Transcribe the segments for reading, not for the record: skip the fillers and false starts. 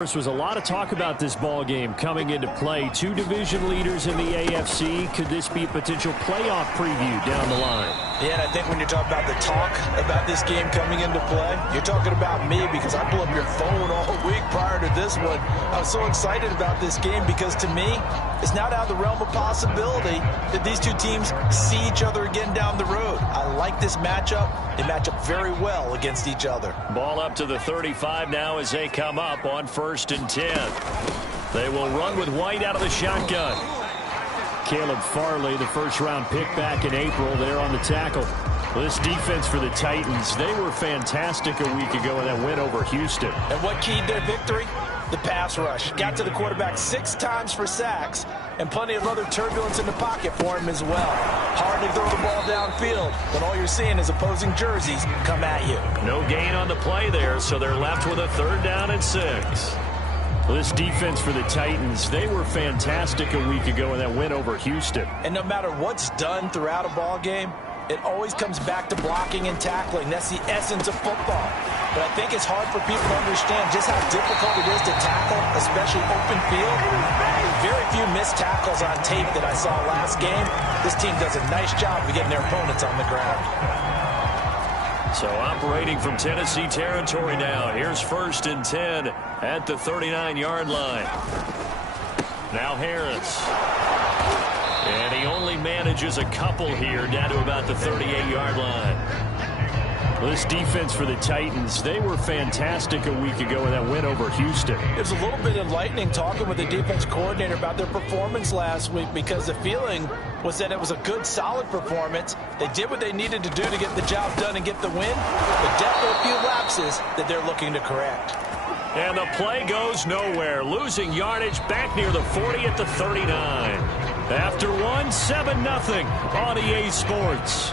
There was a lot of talk about this ball game coming into play. Two division leaders in the AFC. Could this be a potential playoff preview down the line? Yeah, and I think when you're talking about the talk about this game coming into play, you're talking about me because I blew up your phone all week prior to this one. I was so excited about this game because to me, it's not out of the realm of possibility that these two teams see each other again down the road. I like this matchup. They match up very well against each other. Ball up to the 35 now as they come up on 1st and 10. They will run with White out of the shotgun. Caleb Farley, the first-round pick back in April, there on the tackle. Well, this defense for the Titans, they were fantastic a week ago in that win over Houston. And what keyed their victory? The pass rush. Got to the quarterback 6 times for sacks, and plenty of other turbulence in the pocket for him as well. Hard to throw the ball downfield when all you're seeing is opposing jerseys come at you. No gain on the play there, so they're left with a 3rd down and 6. Well, this defense for the Titans, they were fantastic a week ago in that win over Houston. And no matter what's done throughout a ball game, it always comes back to blocking and tackling. That's the essence of football. But I think it's hard for people to understand just how difficult it is to tackle, especially open field. Very few missed tackles on tape that I saw last game. This team does a nice job of getting their opponents on the ground. So operating from Tennessee territory now. Here's 1st and 10 at the 39-yard line. Now Harris. And he only manages a couple here down to about the 38-yard line. This defense for the Titans, they were fantastic a week ago in that win over Houston. It was a little bit enlightening talking with the defense coordinator about their performance last week because the feeling was that it was a good, solid performance. They did what they needed to do to get the job done and get the win, but definitely a few lapses that they're looking to correct. And the play goes nowhere, losing yardage back near the 40 at the 39. After one, 7-0 on EA Sports.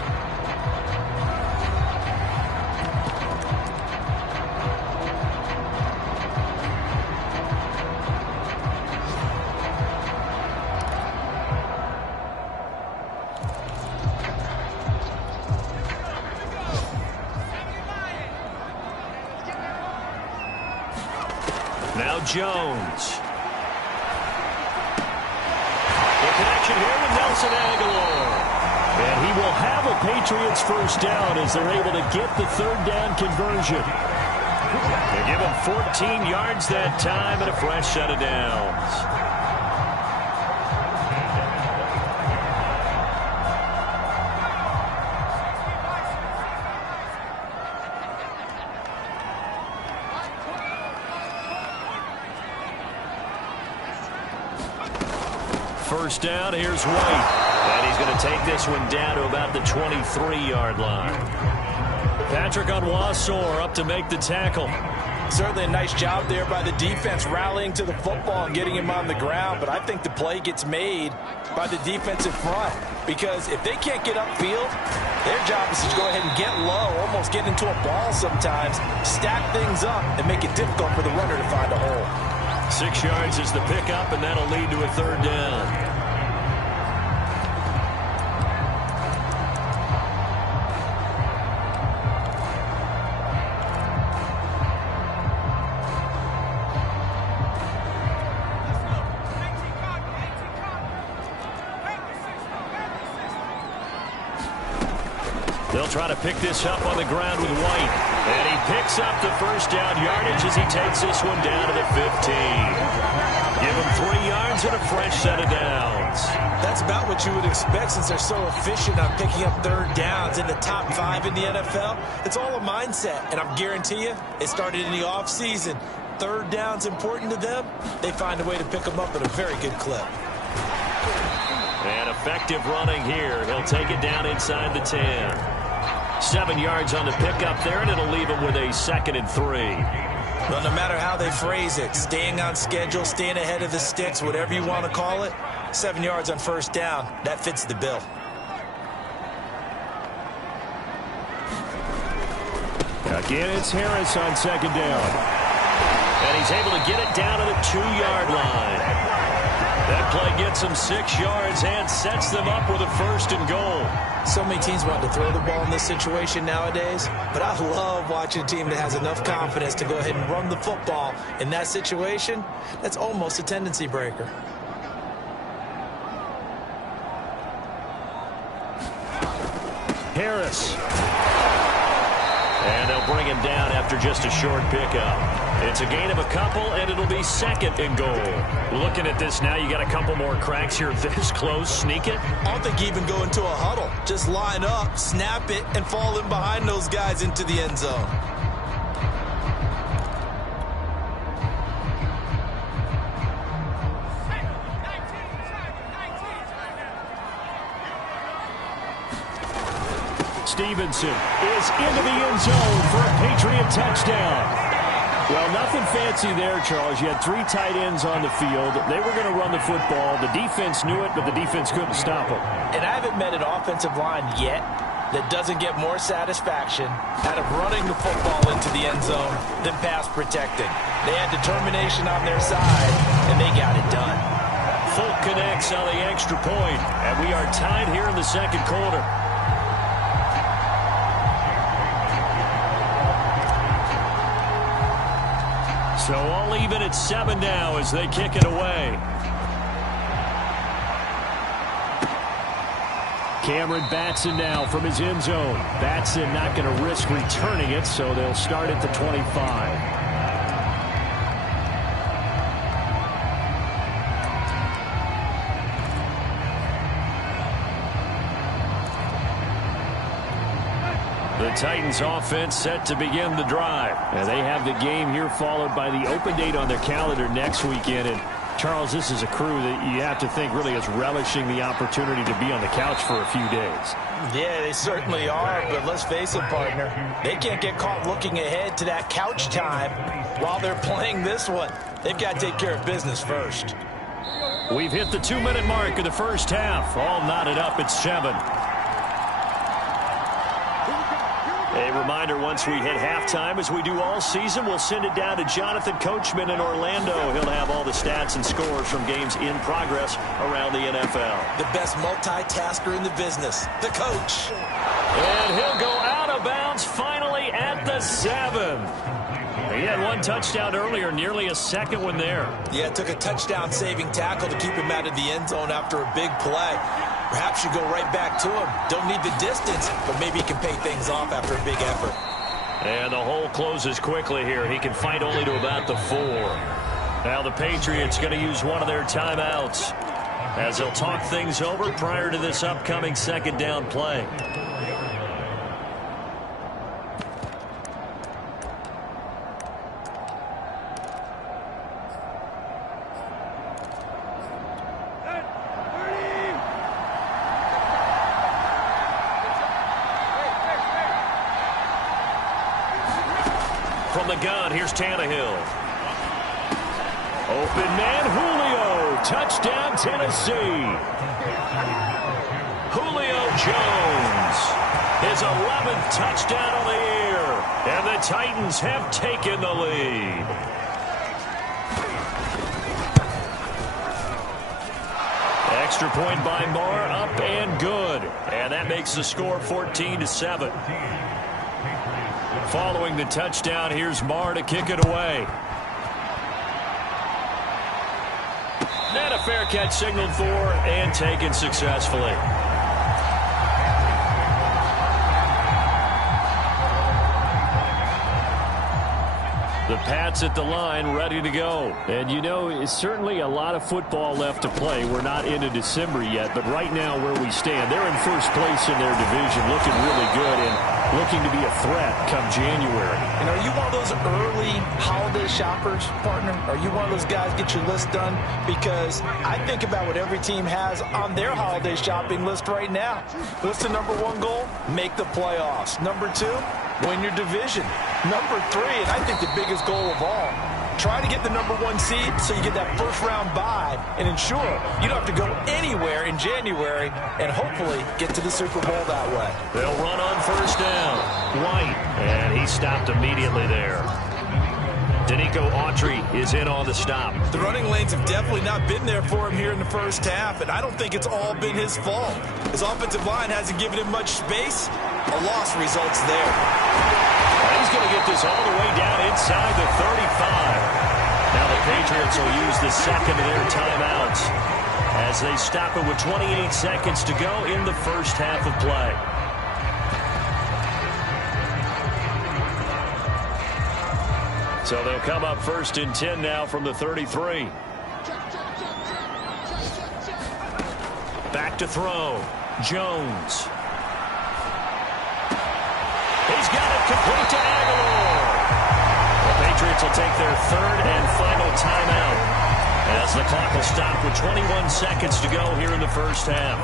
Now Jones. The connection here with Nelson Aguilar. And he will have a Patriots first down as they're able to get the 3rd down conversion. They give him 14 yards that time and a fresh set of downs. First down, here's White. And he's going to take this one down to about the 23-yard line. Patrick Onwuasor up to make the tackle. Certainly a nice job there by the defense rallying to the football and getting him on the ground. But I think the play gets made by the defensive front. Because if they can't get upfield, their job is to go ahead and get low, almost get into a ball sometimes, stack things up, and make it difficult for the runner to find a hole. 6 yards is the pickup, and that'll lead to a 3rd down. They'll try to pick this up on the ground with White. And he picks up the first down yardage as he takes this one down to the 15. Give him 3 yards and a fresh set of downs. That's about what you would expect since they're so efficient on picking up 3rd downs in the top 5 in the NFL. It's all a mindset, and I guarantee you it started in the offseason. 3rd down's important to them. They find a way to pick them up at a very good clip. And effective running here. He'll take it down inside the 10. 7 yards on the pickup there, and it'll leave him with a 2nd and 3. Well, no matter how they phrase it, staying on schedule, staying ahead of the sticks, whatever you want to call it, 7 yards on 1st down, that fits the bill. Again, it's Harris on 2nd down. And he's able to get it down to the 2-yard line. That play gets them 6 yards and sets them up with a 1st and goal. So many teams want to throw the ball in this situation nowadays, but I love watching a team that has enough confidence to go ahead and run the football. In that situation, that's almost a tendency breaker. Harris. And they'll bring him down after just a short pickup. It's a gain of a couple, and it'll be 2nd and goal. Looking at this now, you got a couple more cracks here this close. Sneak it. I don't think you even go into a huddle. Just line up, snap it, and fall in behind those guys into the end zone. Stevenson is into the end zone for a Patriot touchdown. Well, nothing fancy there, Charles. You had 3 tight ends on the field. They were going to run the football. The defense knew it, but the defense couldn't stop them. And I haven't met an offensive line yet that doesn't get more satisfaction out of running the football into the end zone than pass protecting. They had determination on their side, and they got it done. Folk connects on the extra point, and we are tied here in the 2nd quarter. So all even at 7 now as they kick it away. Cameron Batson now from his end zone. Batson not going to risk returning it, so they'll start at the 25. The Titans offense set to begin the drive. And they have the game here followed by the open date on their calendar next weekend. And Charles, this is a crew that you have to think really is relishing the opportunity to be on the couch for a few days. Yeah, they certainly are, but let's face it, partner. They can't get caught looking ahead to that couch time while they're playing this one. They've got to take care of business first. We've hit the 2-minute mark of the first half. All knotted up at 7. A reminder, once we hit halftime, as we do all season, we'll send it down to Jonathan Coachman in Orlando. He'll have all the stats and scores from games in progress around the NFL. The best multitasker in the business, the coach. And he'll go out of bounds finally at the 7. He had 1 touchdown earlier, nearly a 2nd one there. Yeah, it took a touchdown-saving tackle to keep him out of the end zone after a big play. Perhaps you go right back to him. Don't need the distance, but maybe he can pay things off after a big effort. And the hole closes quickly here. He can fight only to about the 4. Now the Patriots going to use one of their timeouts as they'll talk things over prior to this upcoming 2nd down play. From the gun, here's Tannehill. Open man, Julio. Touchdown, Tennessee. Julio Jones. His 11th touchdown on the year. And the Titans have taken the lead. Extra point by Moore, up and good. And that makes the score 14-7. Following the touchdown, here's Marr to kick it away. And a fair catch signaled for and taken successfully. The Pats at the line, ready to go. And you know, it's certainly a lot of football left to play. We're not into December yet, but right now where we stand, they're in first place in their division, looking really good and looking to be a threat come January. And are you one of those early holiday shoppers, partner? Are you one of those guys get your list done? Because I think about what every team has on their holiday shopping list right now. What's the number 1 goal? Make the playoffs. Number 2, win your division. Number 3, and I think the biggest goal of all, try to get the number 1 seed so you get that first round bye and ensure you don't have to go anywhere in January and hopefully get to the Super Bowl that way. They'll run on first down. White, and he stopped immediately there. Danico Autry is in on the stop. The running lanes have definitely not been there for him here in the first half, and I don't think it's all been his fault. His offensive line hasn't given him much space. A loss results there. He's going to get this all the way down inside the 35. Now the Patriots will use the second of their timeouts as they stop it with 28 seconds to go in the first half of play. So they'll come up 1st and 10 now from the 33. Back to throw. Jones. He's got it complete to Aguilar. The Patriots will take their 3rd and final timeout as the clock will stop with 21 seconds to go here in the first half.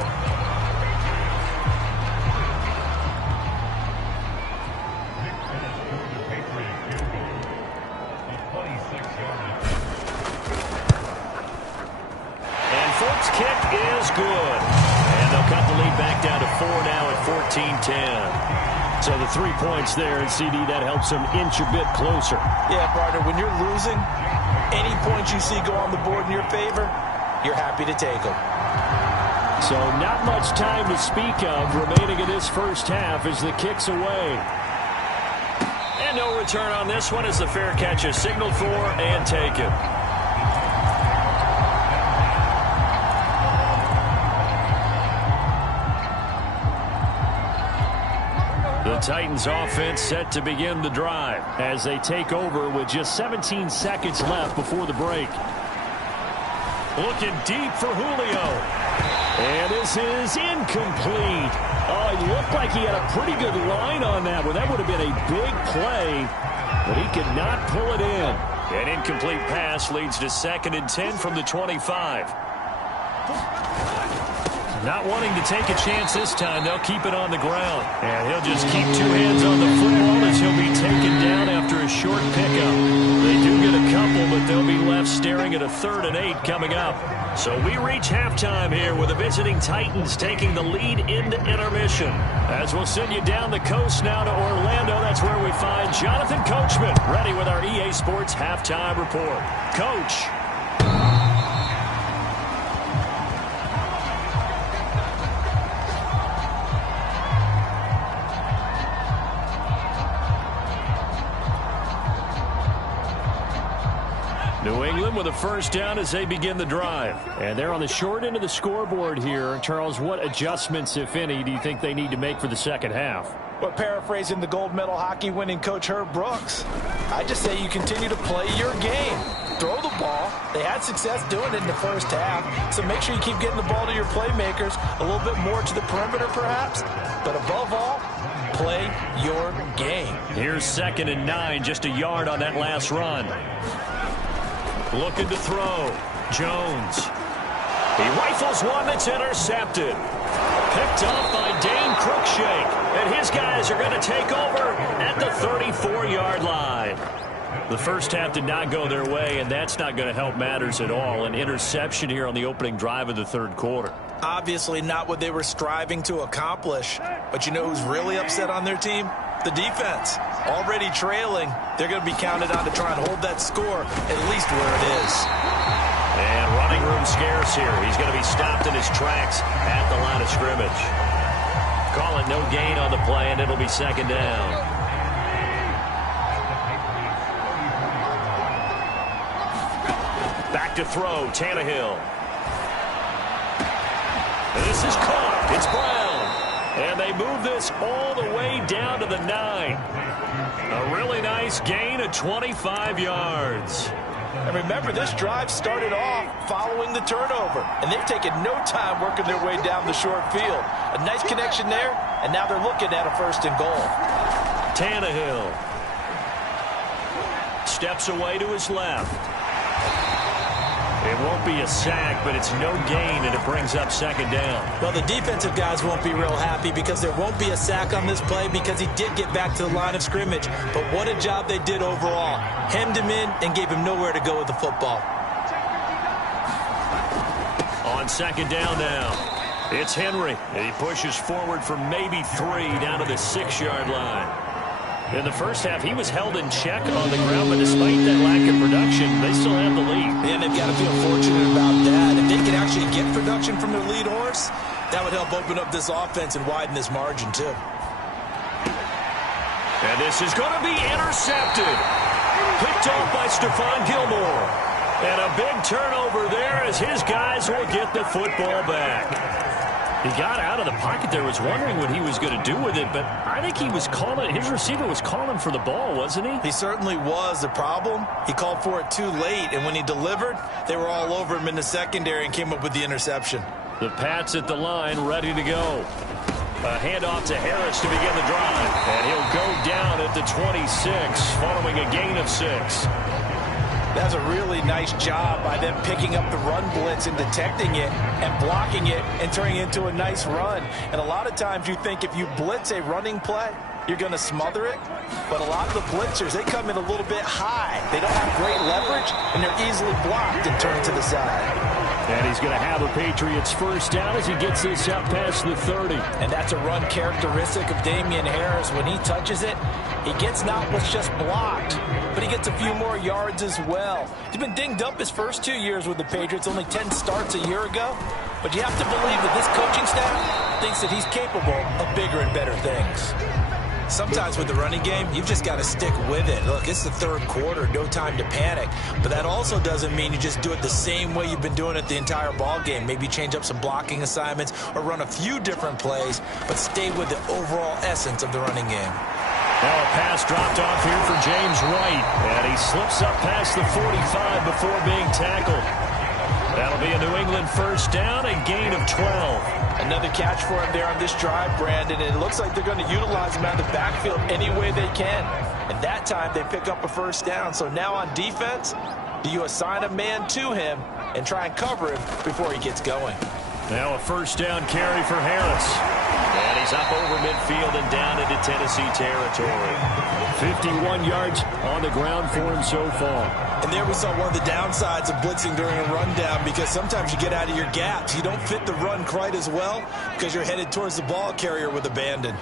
Kick is good. And they'll cut the lead back down to 4 now at 14-10. So the 3 points there, and CD, that helps them inch a bit closer. Yeah, partner, when you're losing, any points you see go on the board in your favor, you're happy to take them. So not much time to speak of remaining in this first half as the kick's away. And no return on this one as the fair catch is signaled for and taken. The Titans offense set to begin the drive as they take over with just 17 seconds left before the break. Looking deep for Julio. And this is incomplete. Oh, it looked like he had a pretty good line on that one. That would have been a big play, but he could not pull it in. An incomplete pass leads to 2nd and 10 from the 25. Not wanting to take a chance this time, they'll keep it on the ground. And he'll just keep 2 hands on the football as he'll be taken down after a short pickup. They do get a couple, but they'll be left staring at a 3rd and 8 coming up. So we reach halftime here with the visiting Titans taking the lead into intermission. As we'll send you down the coast now to Orlando, that's where we find Jonathan Coachman ready with our EA Sports halftime report. Coach. New England with a first down as they begin the drive. And they're on the short end of the scoreboard here. Charles, what adjustments, if any, do you think they need to make for the second half? Well, paraphrasing the gold medal hockey winning coach Herb Brooks, I just say you continue to play your game. Throw the ball. They had success doing it in the first half, so make sure you keep getting the ball to your playmakers, a little bit more to the perimeter perhaps, but above all, play your game. Here's 2nd and 9, just a yard on that last run. Looking to throw. Jones. He rifles one that's intercepted. Picked off by Dane Cruikshank. And his guys are going to take over at the 34-yard line. The first half did not go their way, and that's not going to help matters at all. An interception here on the opening drive of the 3rd quarter. Obviously not what they were striving to accomplish. But you know who's really upset on their team? The defense. Already trailing. They're going to be counted on to try and hold that score at least where it is. And running room scarce here. He's going to be stopped in his tracks at the line of scrimmage. Call it no gain on the play, and it'll be 2nd down. Back to throw, Tannehill. This is caught. It's Brown. And they move this all the way down to the 9. A really nice gain of 25 yards. And remember, this drive started off following the turnover. And they've taken no time working their way down the short field. A nice connection there, and now they're looking at a 1st and goal. Tannehill steps away to his left. It won't be a sack, but it's no gain, and it brings up 2nd down. Well, the defensive guys won't be real happy because there won't be a sack on this play because he did get back to the line of scrimmage. But what a job they did overall. Hemmed him in and gave him nowhere to go with the football. On 2nd down now, it's Henry, and he pushes forward for maybe 3 down to the 6-yard line. In the first half, he was held in check on the ground, but despite that lack of production, they still have the lead. And they've got to feel fortunate about that. If they can actually get production from their lead horse, that would help open up this offense and widen this margin, too. And this is going to be intercepted. Picked off by Stephon Gilmore. And a big turnover there as his guys will get the football back. He got out of the pocket there, was wondering what he was going to do with it, but I think he was calling, his receiver was calling for the ball, wasn't he? He certainly was. The problem, he called for it too late, and when he delivered, they were all over him in the secondary and came up with the interception. The Pats at the line, ready to go. A handoff to Harris to begin the drive, and he'll go down at the 26, following a gain of 6. That's a really nice job by them picking up the run blitz and detecting it and blocking it and turning it into a nice run. And a lot of times you think if you blitz a running play, you're going to smother it. But a lot of the blitzers, they come in a little bit high. They don't have great leverage, and they're easily blocked and turned to the side. And he's going to have a Patriots first down as he gets this up past the 30. And that's a run characteristic of Damian Harris. When he touches it, he gets not what's just blocked, but he gets a few more yards as well. He's been dinged up his first 2 years with the Patriots, only 10 starts a year ago. But you have to believe that this coaching staff thinks that he's capable of bigger and better things. Sometimes with the running game, you've just got to stick with it. Look, it's the third quarter, no time to panic. But that also doesn't mean you just do it the same way you've been doing it the entire ball game. Maybe change up some blocking assignments or run a few different plays, but stay with the overall essence of the running game. Now a pass dropped off here for James White, and he slips up past the 45 before being tackled. That'll be a New England first down, a gain of 12. Another catch for him there on this drive, Brandon, and it looks like they're going to utilize him out of the backfield any way they can. And that time they pick up a first down. So now on defense, do you assign a man to him and try and cover him before he gets going? Now a first down carry for Harris. And he's up over midfield and down into Tennessee territory. 51 yards on the ground for him so far. And there we saw one of the downsides of blitzing during a rundown, because sometimes you get out of your gaps. You don't fit the run quite as well because you're headed towards the ball carrier with abandon.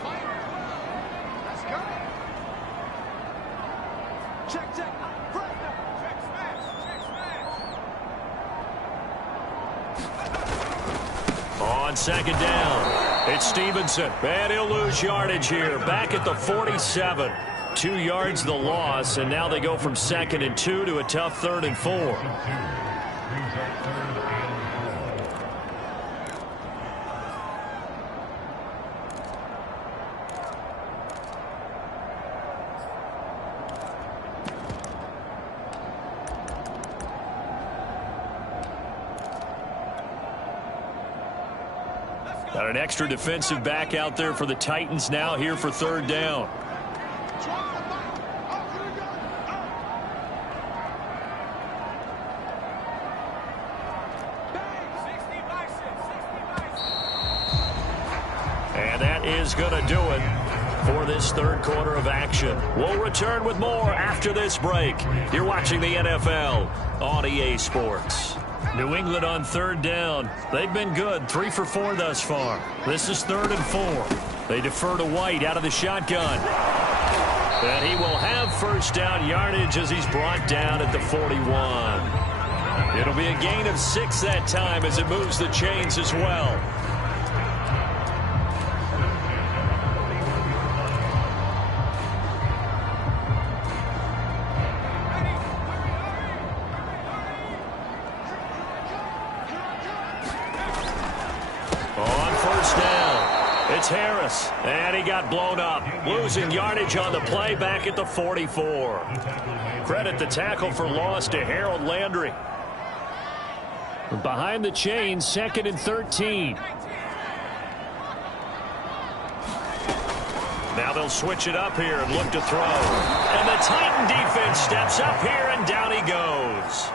On second down, it's Stevenson, and he'll lose yardage here. Back at the 47. 2 yards the loss, and now they go from 2nd and 2 to a tough 3rd and 4. Got an extra defensive back out there for the Titans now here for 3rd down. And that is going to do it for this 3rd quarter of action. We'll return with more after this break. You're watching the NFL on EA Sports. New England on 3rd down. They've been good, 3 for 4 thus far. This is 3rd and 4. They defer to White out of the shotgun. And he will have first down yardage as he's brought down at the 41. It'll be a gain of 6 that time as it moves the chains as well. It's Harris, and he got blown up, losing yardage on the play back at the 44. Credit the tackle for loss to Harold Landry. Behind the chains, 2nd and 13. Now they'll switch it up here and look to throw. And the Titan defense steps up here, and down he goes.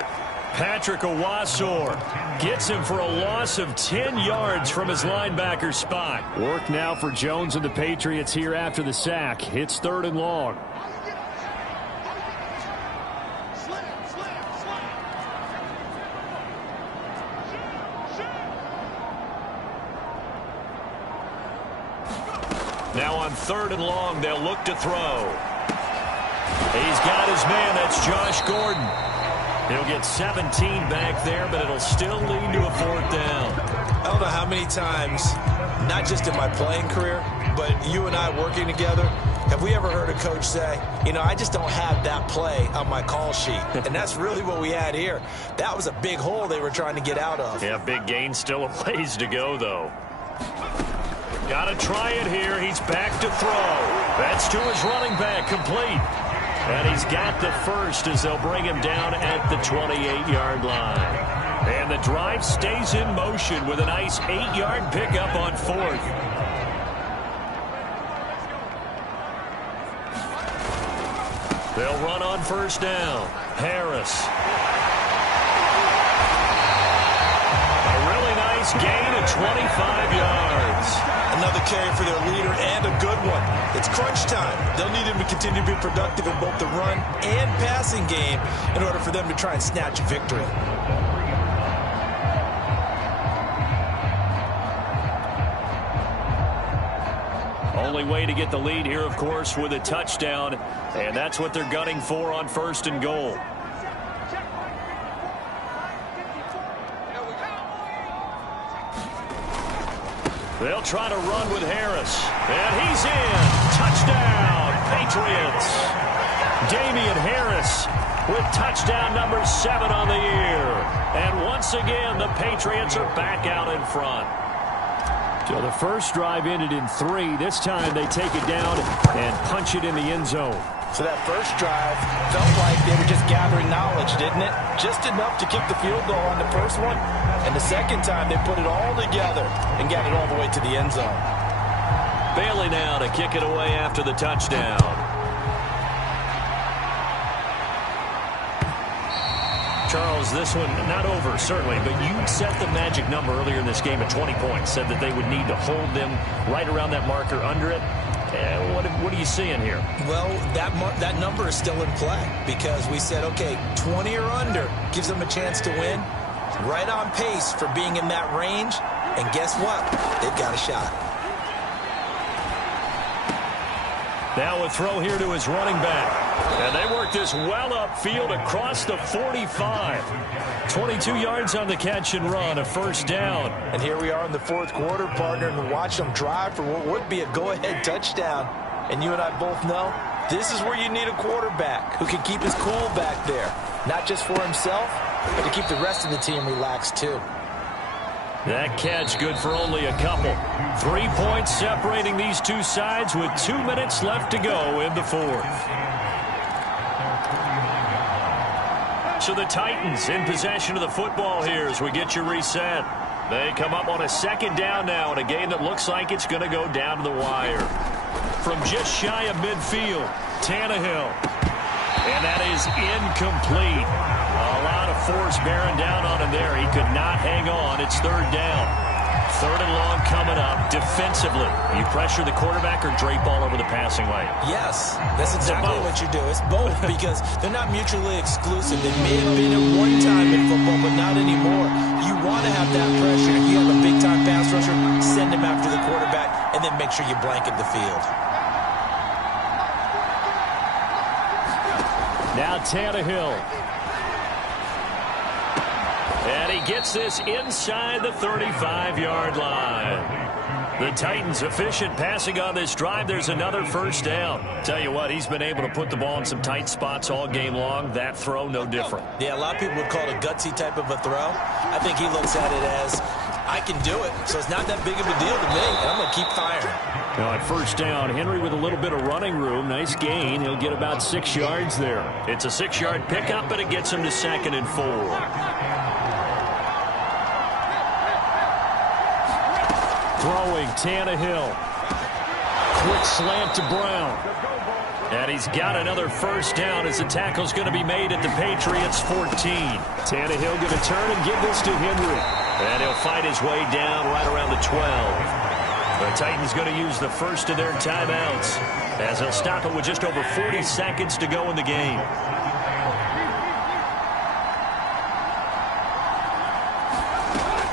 Patrick Owasor gets him for a loss of 10 yards from his linebacker spot. Work now for Jones and the Patriots here after the sack. It's 3rd and long. Now on 3rd and long, they'll look to throw. He's got his man. That's Josh Gordon. He'll get 17 back there, but it'll still lead to a 4th down. I don't know how many times, not just in my playing career, but you and I working together, have we ever heard a coach say, you know, I just don't have that play on my call sheet? And that's really what we had here. That was a big hole they were trying to get out of. Yeah, big gain. Still a ways to go, though. Got to try it here. He's back to throw. That's to his running back, complete. And he's got the first as they'll bring him down at the 28-yard line. And the drive stays in motion with a nice 8-yard pickup on 4th. They'll run on 1st down. Harris. A really nice gain of 25 yards. Another carry for their leader and a good one. It's crunch time. They'll need him to continue to be productive in both the run and passing game in order for them to try and snatch a victory. Only way to get the lead here, of course, with a touchdown. And that's what they're gunning for on 1st and goal. They'll try to run with Harris. And he's in. Touchdown, Patriots. Damian Harris with touchdown number 7 on the year. And once again, the Patriots are back out in front. So the first drive ended in 3. This time they take it down and punch it in the end zone. So that first drive felt like they were just gathering knowledge, didn't it? Just enough to kick the field goal on the first one. And the second time they put it all together and got it all the way to the end zone. Bailey now to kick it away after the touchdown. Charles, this one not over, certainly, but you set the magic number earlier in this game at 20 points. Said that they would need to hold them right around that marker under it. What are you seeing here? Well, that number is still in play because we said, okay, 20 or under gives them a chance to win. Right on pace for being in that range. And guess what? They've got a shot. Now a throw here to his running back. And they work this well upfield across the 45. 22 yards on the catch and run, a 1st down. And here we are in the 4th quarter, partner, and watch them drive for what would be a go-ahead touchdown. And you and I both know this is where you need a quarterback who can keep his cool back there. Not just for himself, but to keep the rest of the team relaxed too. That catch good for only a couple. 3 points separating these two sides with 2 minutes left to go in the 4th. So the Titans in possession of the football here as we get you reset. They come up on a 2nd down now in a game that looks like it's going to go down to the wire. From just shy of midfield, Tannehill. And that is incomplete. A lot of force bearing down on him there. He could not hang on. It's 3rd down. 3rd and long coming up. Defensively, you pressure the quarterback or drape all over the passing lane? Yes, that's exactly what you do. It's both because they're not mutually exclusive. They may have been at one time in football, but not anymore. You want to have that pressure. If you have a big-time pass rusher, send him after the quarterback, and then make sure you blanket the field. Now Tannehill. And he gets this inside the 35-yard line. The Titans efficient passing on this drive. There's another 1st down. Tell you what, he's been able to put the ball in some tight spots all game long. That throw, no different. Yeah, a lot of people would call it a gutsy type of a throw. I think he looks at it as, I can do it, so it's not that big of a deal to me, and I'm going to keep firing. Now at 1st down, Henry with a little bit of running room. Nice gain. He'll get about 6 yards there. It's a 6-yard pickup, but it gets him to 2nd and 4. Throwing, Tannehill. Quick slant to Brown. And he's got another 1st down as the tackle's going to be made at the Patriots 14. Tannehill going to turn and give this to Henry. And he'll fight his way down right around the 12. The Titans going to use the first of their timeouts as they'll stop it with just over 40 seconds to go in the game.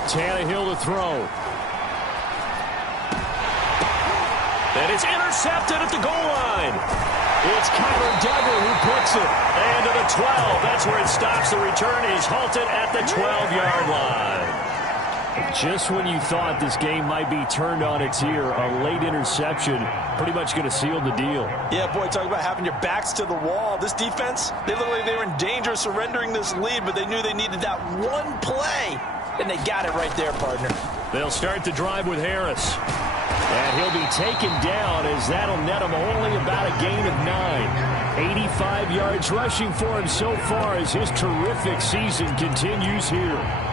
Tannehill to throw. And it's intercepted at the goal line. It's Kyler Duggar who puts it. And to the 12. That's where it stops. The return is halted at the 12-yard line. Just when you thought this game might be turned on its ear, a late interception pretty much going to seal the deal. Yeah, boy, talk about having your backs to the wall. This defense, they looked like they were in danger of surrendering this lead, but they knew they needed that one play, and they got it right there, partner. They'll start the drive with Harris. And he'll be taken down as that'll net him only about a gain of 9. 85 yards rushing for him so far as his terrific season continues here.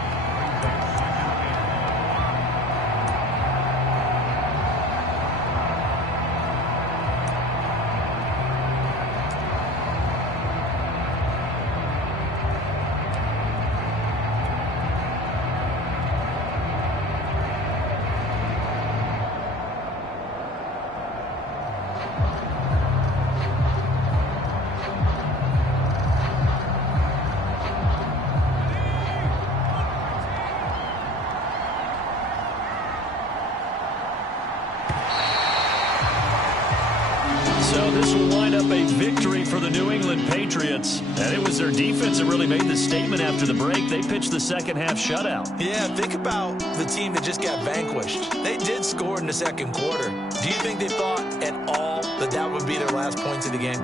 So this will wind up a victory for the New England Patriots. And it was their defense that really made the statement after the break. They pitched the second-half shutout. Yeah, think about the team that just got vanquished. They did score in the second quarter. Do you think they thought at all that that would be their last points of the game?